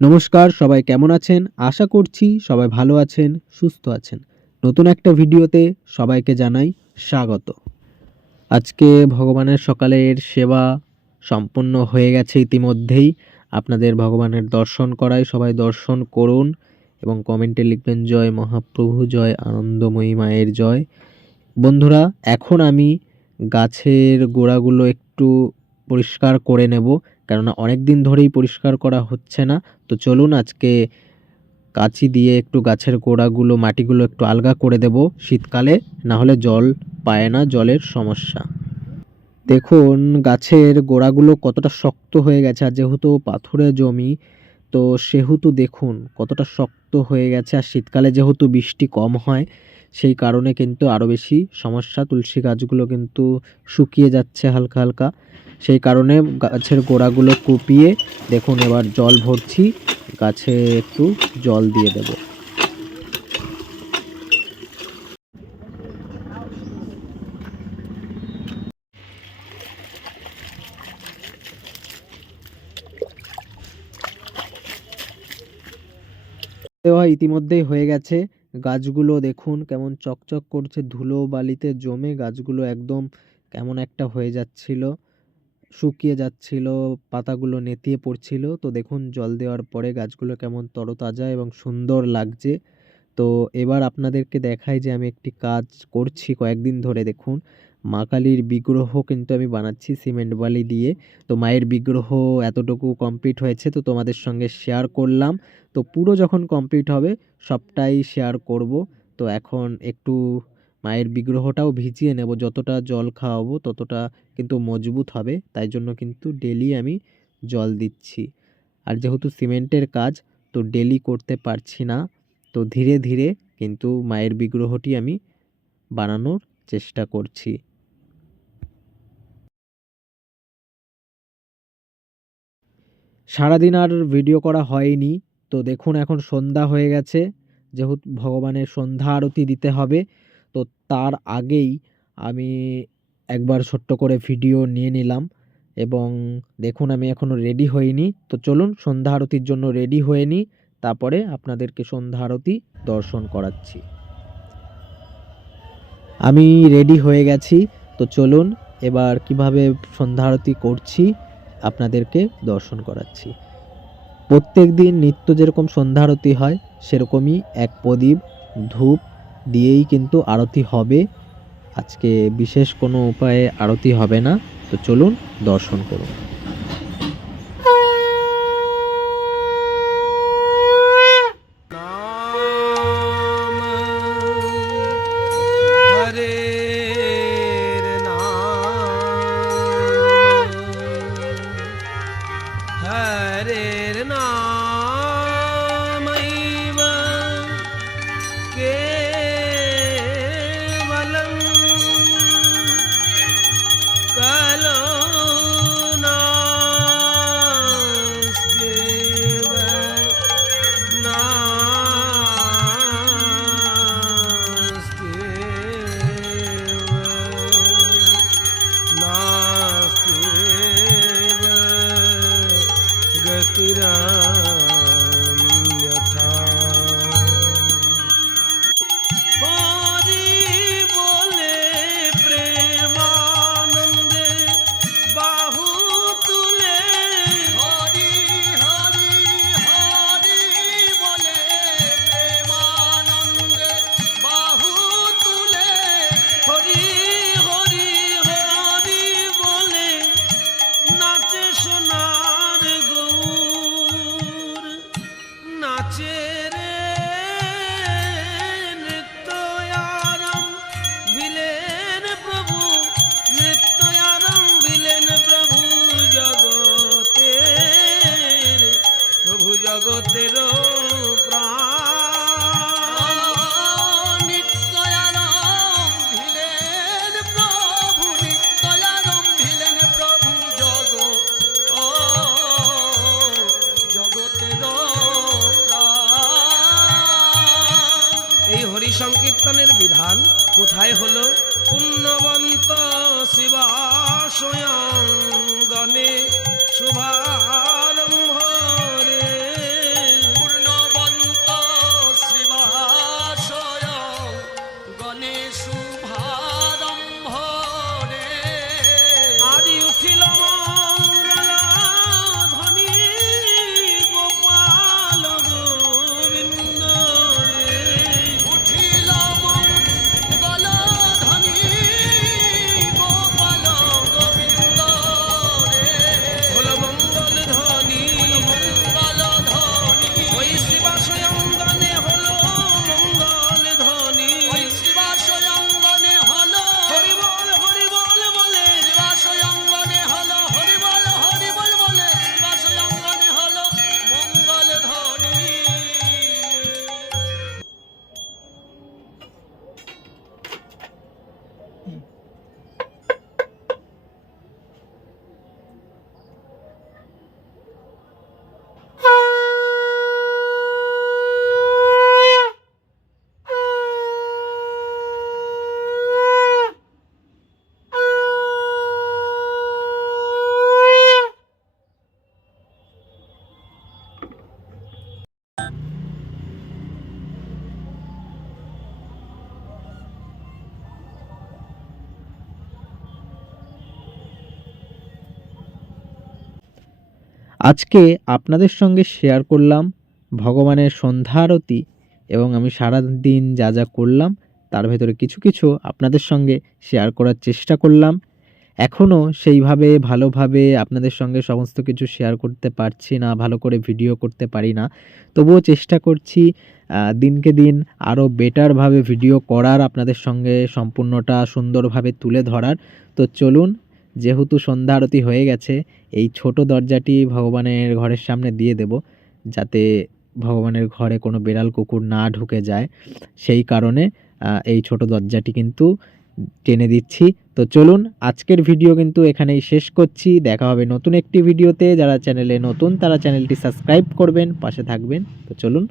নমস্কার, সবাই কেমন আছেন? আশা করছি সবাই ভালো আছেন, সুস্থ আছেন। নতুন একটা ভিডিওতে সবাইকে জানাই স্বাগত। আজকে ভগবানের সকালের সেবা সম্পূর্ণ হয়ে গেছে ইতিমধ্যেই। আপনাদের ভগবানের দর্শন করায় সবাই দর্শন করুন এবং কমেন্টে লিখবেন, জয় মহাপ্রভু, জয় আনন্দময়ী মায়ের জয়। বন্ধুরা, এখন আমি গাছের গোড়াগুলো একটু পরিষ্কার করে নেব, কেননা অনেক দিন ধরেই পরিষ্কার করা হচ্ছে না। তো চলুন আজকে কাঁচি দিয়ে একটু গাছের গোড়াগুলো, মাটিগুলো একটু আলগা করে দেব। শীতকালে না হলে জল পায় না, জলের সমস্যা। দেখুন, গাছের গোড়াগুলো কতটা শক্ত হয়ে গেছে, আর যেহেতু পাথুরে জমি, তো সেহেতু দেখুন কতটা শক্ত হয়ে গেছে। আর শীতকালে যেহেতু বৃষ্টি কম হয়, সেই কারণে কিন্তু আরও বেশি সমস্যা। তুলসী গাছগুলো কিন্তু শুকিয়ে যাচ্ছে হালকা হালকা। সেই কারণে গাছের গোড়াগুলো কুপিয়ে, দেখুন এবার জল ভরছি, গাছে একটু জল দিয়ে দেব। দেওয়া ইতিমধ্যেই হয়ে গেছে। গাছগুলো দেখুন কেমন চকচক করছে, ধুলো বালিতে জমে গাছগুলো একদম কেমন একটা হয়ে যাচ্ছিল। শুকিয়ে যাচ্ছিল, পাতাগুলো নেতিয়ে পড়ছিল। তো দেখুন, জল দেওয়ার পরে গাছগুলো কেমন তরতাজা এবং সুন্দর লাগছে। তো এবার আপনাদেরকে দেখাই যে আমি একটি কাজ করছি কয়েকদিন ধরে, দেখুন। মা কালীর বিগ্রহ কিন্তু আমি বানাচ্ছি সিমেন্ট বালি দিয়ে। তো মায়ের বিগ্রহ এতটুকু কমপ্লিট হয়েছে, তো তোমাদের সঙ্গে শেয়ার করলাম। তো পুরো যখন কমপ্লিট হবে, সবটাই শেয়ার করব। তো এখন একটু মায়ের বিগ্রহটাও ভিজিয়ে নেব, যতটা জল খাওয়াবো ততটা কিন্তু মজবুত হবে, তাই জন্য কিন্তু ডেলি আমি জল দিচ্ছি। আর যেহেতু সিমেন্টের কাজ, তো ডেলি করতে পারছি না, তো ধীরে ধীরে কিন্তু মায়ের বিগ্রহটি আমি বানানোর চেষ্টা করছি। সারাদিন আর ভিডিও করা হয়নি, তো দেখুন এখন সন্ধ্যা হয়ে গেছে, যেহেতু ভগবানের সন্ধ্যা আরতি দিতে হবে তো তার আগেই আমি একবার ছোট্ট করে ভিডিও নিয়ে নিলাম এবং দেখুন আমি এখনও রেডি হইনি। তো চলুন সন্ধ্যা আরতির জন্য রেডি হয়ে নিই, তারপরে আপনাদেরকে সন্ধ্যা আরতি দর্শন করাচ্ছি। আমি রেডি হয়ে গেছি, তো চলুন এবার কীভাবে সন্ধ্যা আরতি করছি আপনাদেরকে দর্শন করাচ্ছি। প্রত্যেক দিন নিত্য যেরকম সন্ধ্যা আরতি হয়, সেরকমই এক প্রদীপ, ধূপ দিয়েই কিন্তু আরতি হবে। আজকে বিশেষ কোনো উপায়ে আরতি হবে না। তো চলুন দর্শন করুন। সংকীর্তনের বিধান কোথায় হলো? পুণ্যবন্ত শিবা শুভারম্ভ আজকে আপনাদের সঙ্গে শেয়ার করলাম ভগবানের সন্ধ্যা আরতি এবং আমি সারা দিন যা যা করলাম, তার ভেতরে কিছু কিছু আপনাদের সঙ্গে শেয়ার করার চেষ্টা করলাম। এখনও সেইভাবে ভালোভাবে আপনাদের সঙ্গে সমস্ত কিছু শেয়ার করতে পারছি না, ভালো করে ভিডিও করতে পারি না। তবুও চেষ্টা করছি দিনকে দিন আরও বেটারভাবে ভিডিও করার, আপনাদের সঙ্গে সম্পূর্ণটা সুন্দরভাবে তুলে ধরার। তো চলুন যেহেতু সন্ধ্যা আরতি হয়ে গেছে, এই ছোট দরজাটি ভগবানের ঘরের সামনে দিয়ে দেব, যাতে ভগবানের ঘরে কোনো বেড়াল কুকুর না ঢুকে যায়। সেই কারণে এই ছোট দরজাটি কিন্তু টেনে দিচ্ছি। তো চলুন, আজকের ভিডিও কিন্তু এখানেই শেষ করছি। দেখা হবে নতুন একটি ভিডিওতে। যারা চ্যানেলে নতুন, তারা চ্যানেলটি সাবস্ক্রাইব করবেন, পাশে থাকবেন। তো চলুন।